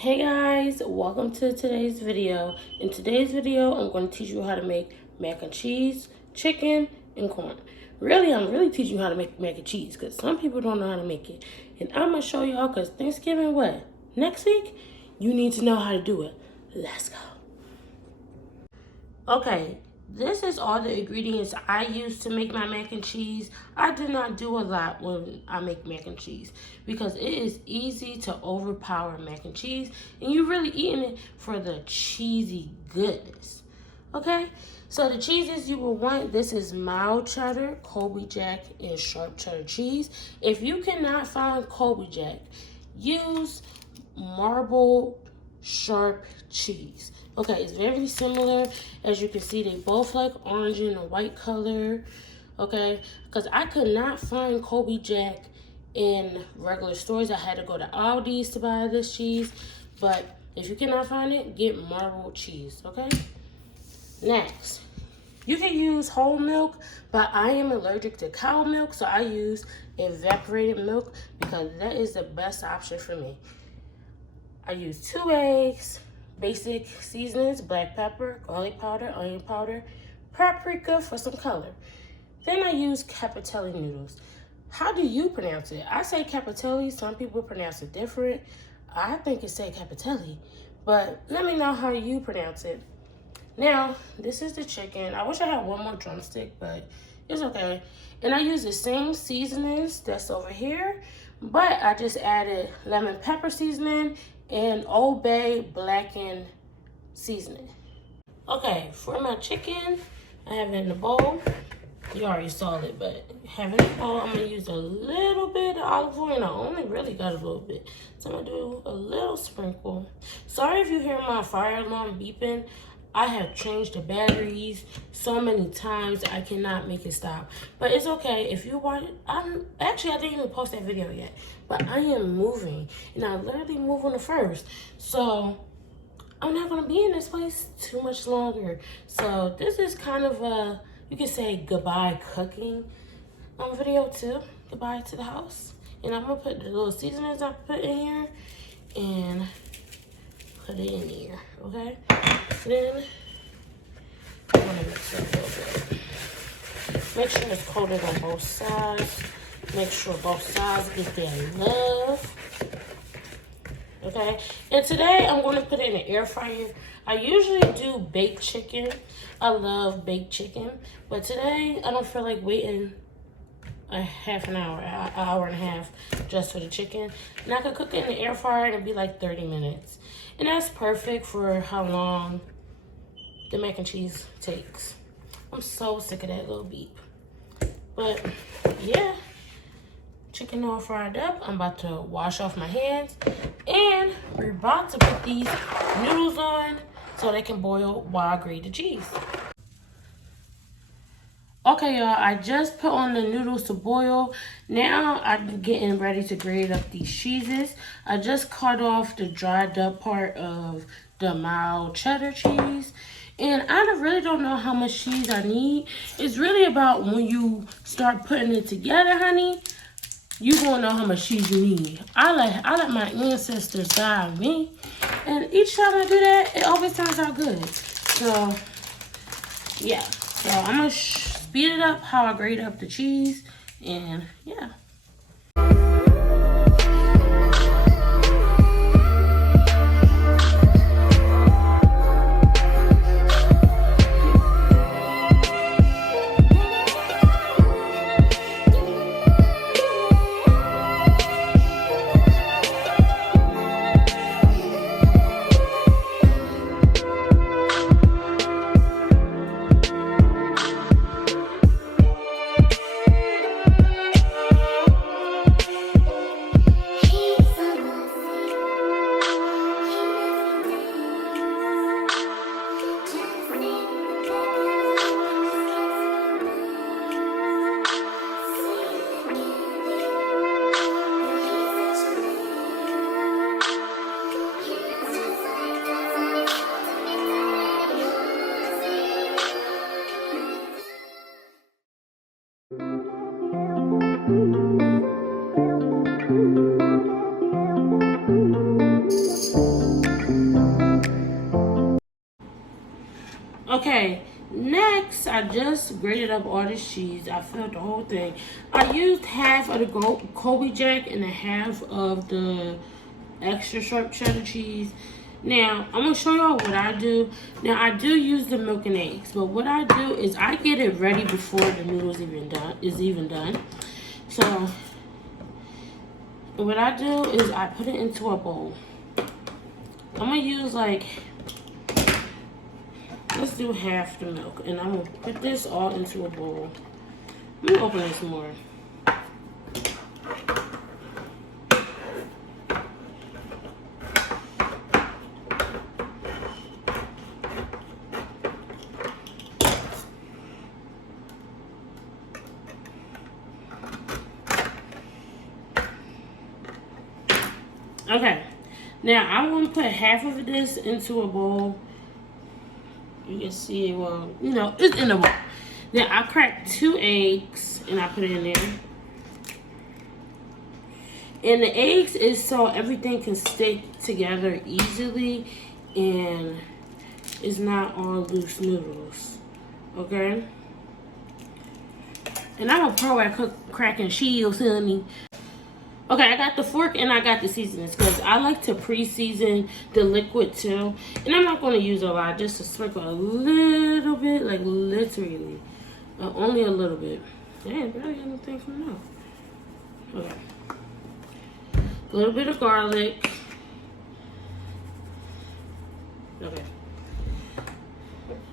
Hey guys, welcome to today's video. In today's video, I'm going to teach you how to make mac and cheese, chicken, and corn. I'm really teaching you how to make mac and cheese because some people don't know how to make it. And I'm going to show y'all because Thanksgiving, next week? You need to know how to do it. Let's go. Okay, this is all the ingredients I use to make my mac and cheese. I do not do a lot when I make mac and cheese because it is easy to overpower mac and cheese and you're really eating it for the cheesy goodness. Okay, so the cheeses you will want, this is mild cheddar, Colby Jack, and sharp cheddar cheese. If you cannot find Colby Jack, use marble sharp cheese. Okay, it's very similar. As you can see, they both like orange and a white color. Okay, because I could not find Colby Jack in regular stores. I had to go to Aldi's to buy this cheese. But if you cannot find it, get marbled cheese. Okay, next, you can use whole milk, but I am allergic to cow milk, so I use evaporated milk because that is the best option for me. I use 2 eggs, basic seasonings, black pepper, garlic powder, onion powder, paprika for some color. Then I use capitelli noodles. How do you pronounce it? I say capitelli, some people pronounce it different. I think it say capitelli, but let me know how you pronounce it. Now, this is the chicken. I wish I had one more drumstick, but it's okay. And I use the same seasonings that's over here, but I just added lemon pepper seasoning and Old Bay blackened seasoning. Okay, for my chicken, I have it in the bowl. You already saw it, but have it in the bowl. I'm gonna use a little bit of olive oil, and I only really got a little bit. So I'm gonna do a little sprinkle. Sorry if you hear my fire alarm beeping. I have changed the batteries so many times I cannot make it stop. But it's okay if you watch it. I didn't even post that video yet. But I am moving. And I literally move on the 1st. So I'm not gonna be in this place too much longer. So this is kind of a, you can say goodbye cooking video too. Goodbye to the house. And I'm gonna put the little seasonings I put in here and put it in here, okay? Then I'm gonna mix it a little bit. Make sure it's coated on both sides. Make sure both sides get their love. Okay, and today I'm gonna put it in the air fryer. I usually do baked chicken. I love baked chicken, but today I don't feel like waiting a half an hour, an hour and a half just for the chicken. And I could cook it in the air fryer and it'd be like 30 minutes. And that's perfect for how long the mac and cheese takes. I'm so sick of that little beep. But yeah, chicken all fried up. I'm about to wash off my hands. And we're about to put these noodles on so they can boil while I grate the cheese. Okay, y'all, I just put on the noodles to boil. Now I'm getting ready to grate up these cheeses. I just cut off the dried up part of the mild cheddar cheese. And I really don't know how much cheese I need. It's really about when you start putting it together, honey, you gonna know how much cheese you need. I let my ancestors guide me. And each time I do that, it always turns out good. So, yeah. So I'm gonna speed it up how I grate up the cheese, and yeah. next, I just grated up all this cheese. I filled the whole thing. I used half of the Colby Jack and a half of the extra sharp cheddar cheese. Now, I'm going to show y'all what I do. Now, I do use the milk and eggs, but what I do is I get it ready before the noodles is even done. So, what I do is I put it into a bowl. I'm going to use like, let's do half the milk, and I'm going to put this all into a bowl. Let me open this more. Okay, now I'm going to put half of this into a bowl. You can see, well, you know, it's in a bowl. Then I cracked 2 eggs and I put it in there. And the eggs is so everything can stick together easily and it's not all loose noodles. Okay? And I'm a pro at cracking shields, honey. Okay, I got the fork and I got the seasonings because I like to pre-season the liquid too. And I'm not going to use a lot, just to sprinkle a little bit, like literally. Only a little bit. Damn, barely anything from now. Okay. A little bit of garlic. Okay.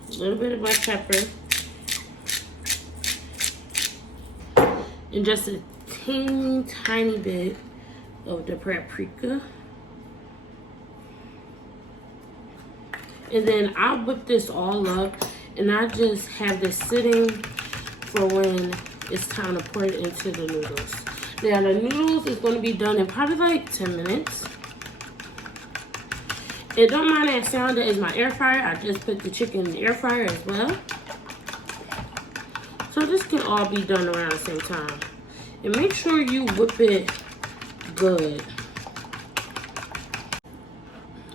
A little bit of black pepper. And just a teeny tiny bit of the paprika. And then I'll whip this all up and I just have this sitting for when it's time to pour it into the noodles. Now the noodles is going to be done in probably like 10 minutes. And don't mind that sound, that is my air fryer. I just put the chicken in the air fryer as well. So this can all be done around the same time. And make sure you whip it good.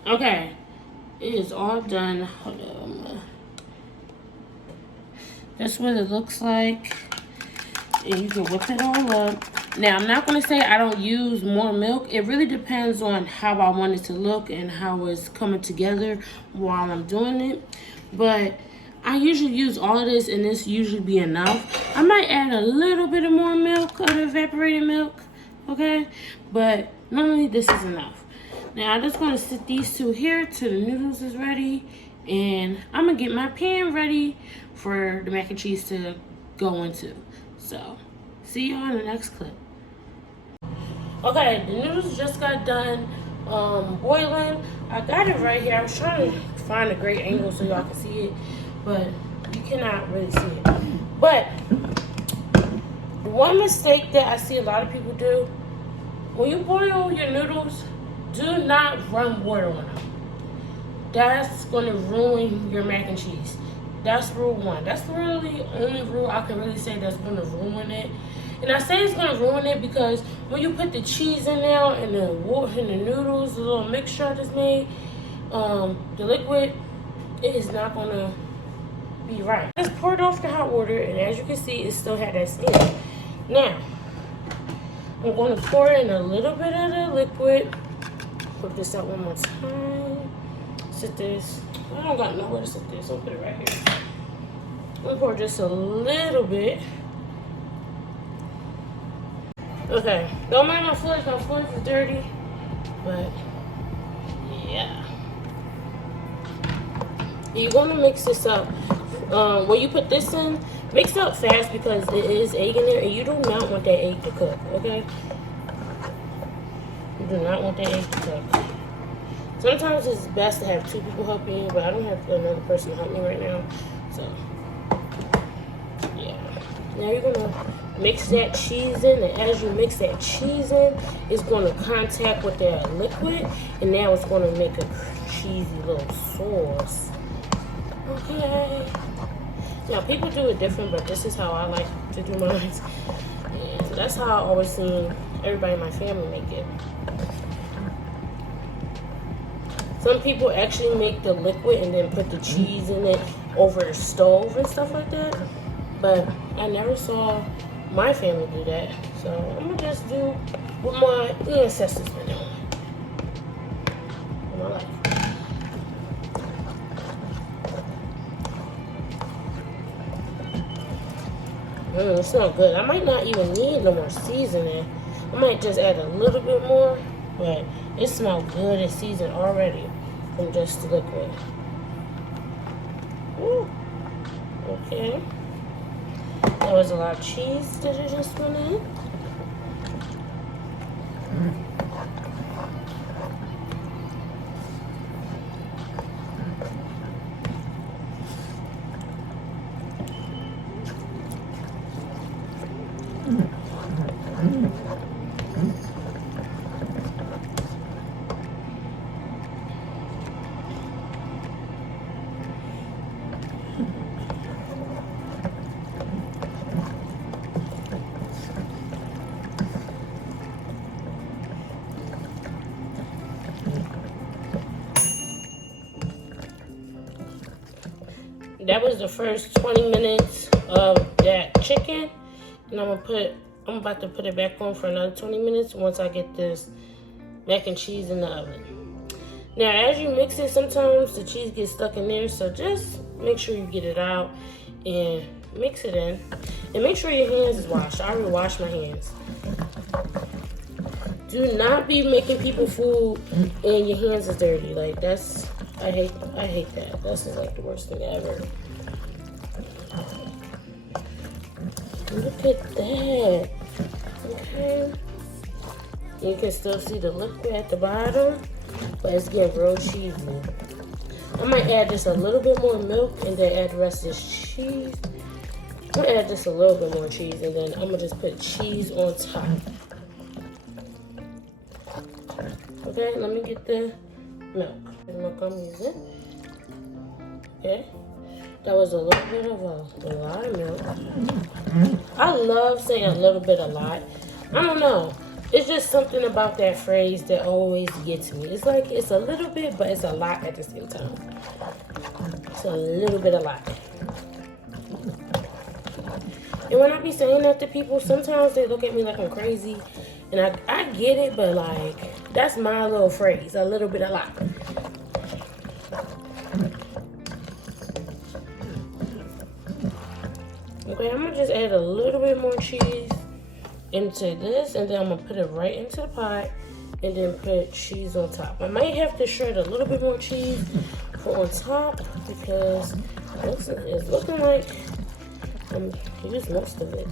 Okay, it is all done. Hold on. That's what it looks like. And you can whip it all up. Now, I'm not going to say I don't use more milk. It really depends on how I want it to look and how it's coming together while I'm doing it. But I usually use all of this and this usually be enough. I might add a little bit of more milk, of the evaporated milk, okay? But normally this is enough. Now I'm just gonna sit these two here till the noodles is ready. And I'm gonna get my pan ready for the mac and cheese to go into. So, see you on the next clip. Okay, the noodles just got done boiling. I got it right here. I was trying to find a great angle so y'all can see it, but you cannot really see it. But one mistake that I see a lot of people do, when you boil your noodles, do not run water on them. That's going to ruin your mac and cheese. That's rule 1. That's really the only rule I can really say that's going to ruin it. And I say it's going to ruin it because when you put the cheese in there and the water and the noodles, the little mixture that's made, the liquid, it is not going to be right. Just pour it off the hot water, and as you can see, it still had that steam. Now, I'm going to pour in a little bit of the liquid. Put this out one more time. Sit this. I don't got nowhere to sit this, so I'll put it right here. I'm going to pour just a little bit. Okay, don't mind my foot is dirty, but yeah. You're gonna mix this up. When you put this in, mix it up fast because it is egg in there and you do not want that egg to cook, okay? You do not want that egg to cook. Sometimes it's best to have 2 people helping you, but I don't have another person to help me right now, so yeah. Now you're gonna mix that cheese in, and as you mix that cheese in, it's going to contact with that liquid, and now it's going to make a cheesy little sauce. Okay. Now people do it different, but this is how I like to do mine, and that's how I always seen everybody in my family make it. Some people actually make the liquid and then put the cheese in it over the stove and stuff like that. But I never saw my family do that. So I'm gonna just do what my ancestors been doing in my life. It smells good. I might not even need no more seasoning. I might just add a little bit more, but it smells good and seasoned already from just the liquid. Ooh. Okay. There was a lot of cheese that I just went in. That was the first 20 minutes of that chicken, and I'm about to put it back on for another 20 minutes once I get this mac and cheese in the oven. Now, as you mix it, sometimes the cheese gets stuck in there, so just make sure you get it out and mix it in. And make sure your hands is washed. I already washed my hands. Do not be making people food and your hands is dirty. Like, that's, I hate that. That's just like the worst thing ever. Look at that. Okay. You can still see the liquid at the bottom, but it's getting real cheesy. I might add just a little bit more milk and then add the rest of this cheese. I'm gonna add just a little bit more cheese and then I'm gonna just put cheese on top. Okay, let me get the milk. The milk I'm using. Okay. That was a little bit of a lot of milk. I love saying a little bit a lot. I don't know. It's just something about that phrase that always gets me. It's like it's a little bit, but it's a lot at the same time. It's a little bit a lot. And when I be saying that to people, sometimes they look at me like I'm crazy. And I get it, but like, that's my little phrase. A little bit a lot. Okay, I'm gonna just add a little bit more cheese into this, and then I'm gonna put it right into the pot, and then put cheese on top. I might have to shred a little bit more cheese for on top because it's looking like I'm using most of it.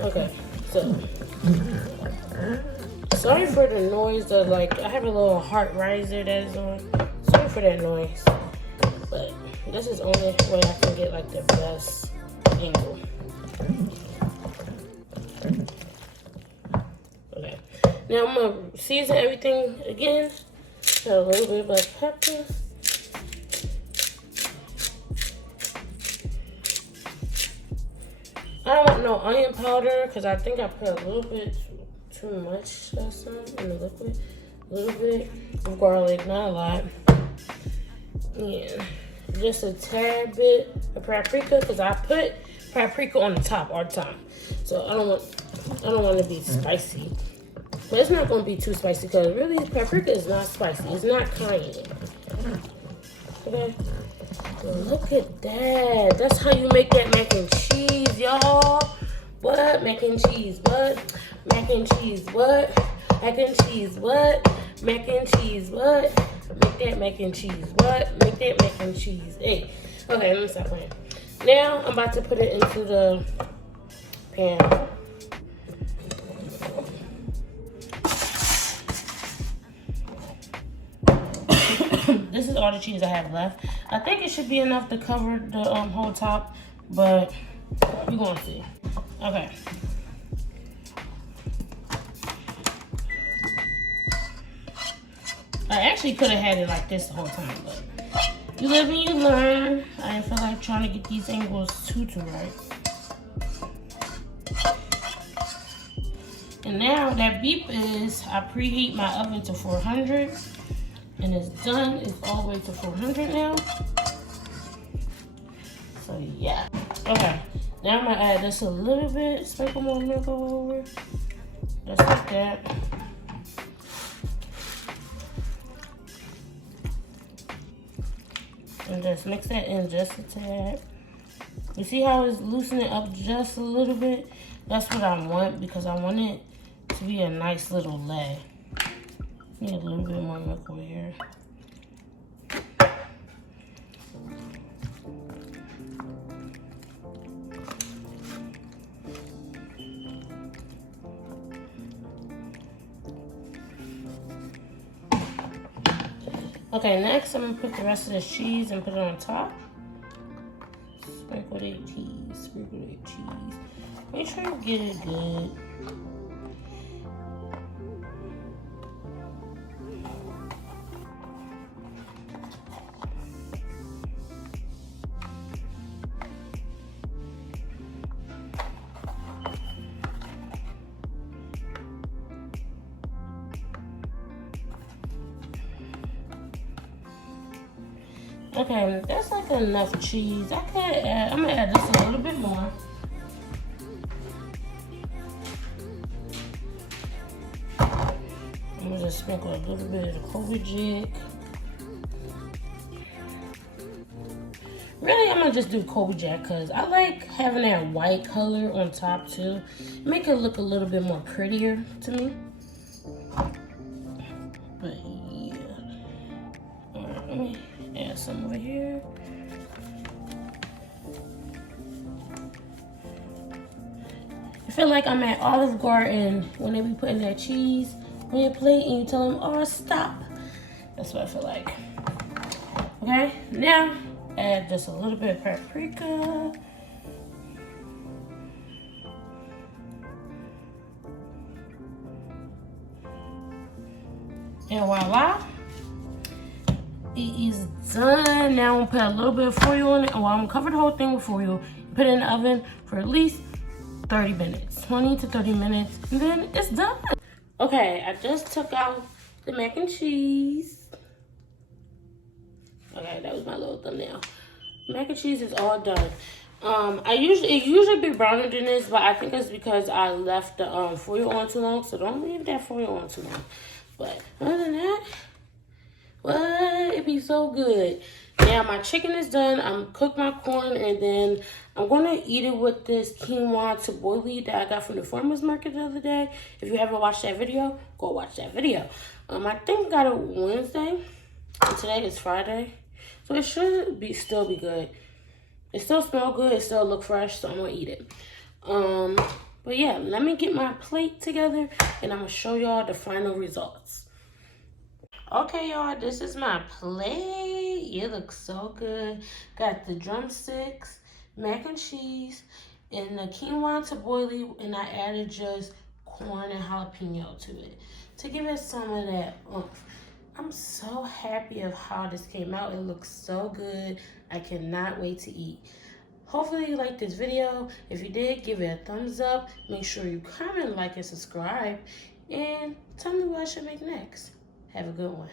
Okay, so sorry for the noise of like I have a little heart riser that is on. Sorry for that noise. But this is the only way I can get like the best angle. Okay. Now I'm gonna season everything again. Got a little bit of black pepper. I don't want no onion powder because I think I put a little bit too much last time in the liquid. A little bit of garlic, not a lot. Yeah. Just a tad bit of paprika because I put paprika on the top all the time. So I don't want to be spicy. But it's not going to be too spicy because really paprika is not spicy. It's not cayenne. Okay? Well, look at that. That's how you make that mac and cheese, y'all. What? Mac and cheese. What? Mac and cheese. What? Mac and cheese. What? Mac and cheese. What? Make that mac and cheese. What? Make that mac and cheese. Hey. Okay, let me stop playing. Now, I'm about to put it into the pan. This is all the cheese I have left. I think it should be enough to cover the whole top, but we're going to see. Okay. I actually could have had it like this the whole time, but you live and you learn. I didn't feel like trying to get these angles too right. And now that beep is, I preheat my oven to 400 And it's done. It's all the way to 400 now. So yeah. Okay. Now I'm gonna add this a little bit. Sprinkle more milk over. Just like that. And just mix that in just a tad. You see how it's loosening up just a little bit? That's what I want because I want it to be a nice little lay. Need a little bit more milk over here. Okay, next I'm gonna put the rest of this cheese and put it on top. Sprinkle that cheese, sprinkle that cheese. Make sure you get it good. Okay, that's like enough cheese. I'm gonna add this a little bit more. I'm gonna just sprinkle a little bit of Kobe. Really, I'm gonna just do Kobe Jack because I like having that white color on top too. Make it look a little bit more prettier to me. But yeah. Alright, let me add some over here. I feel like I'm at Olive Garden when they be putting that cheese on your plate and you tell them, oh, stop. That's what I feel like. Okay, now add just a little bit of paprika. And voila, it is done. Now I'm gonna put a little bit of foil on it. Well, I'm gonna cover the whole thing with foil. Put it in the oven for at least 30 minutes, 20 to 30 minutes, and then it's done. Okay, I just took out the mac and cheese. Okay, that was my little thumbnail. Mac and cheese is all done. It usually be browner than this, but I think it's because I left the foil on too long, so don't leave that foil on too long. But other than that, what? It be so good. Now my chicken is done. I'm cooked my corn, and then I'm gonna eat it with this quinoa tabbouleh that I got from the farmer's market the other day. If you haven't watched that video, go watch that video. I think I got it Wednesday, and today is Friday, so it should still be good. It still smells good. It still look fresh, so I'm gonna eat it. But yeah, let me get my plate together, and I'm gonna show y'all the final results. Okay, y'all, this is my plate. It looks so good. Got the drumsticks, mac and cheese, and the quinoa tabbouleh, and I added just corn and jalapeno to it to give it some of that oomph. I'm so happy of how this came out. It looks so good. I cannot wait to eat. Hopefully you liked this video. If you did, give it a thumbs up. Make sure you comment, like, and subscribe. And tell me what I should make next. Have a good one.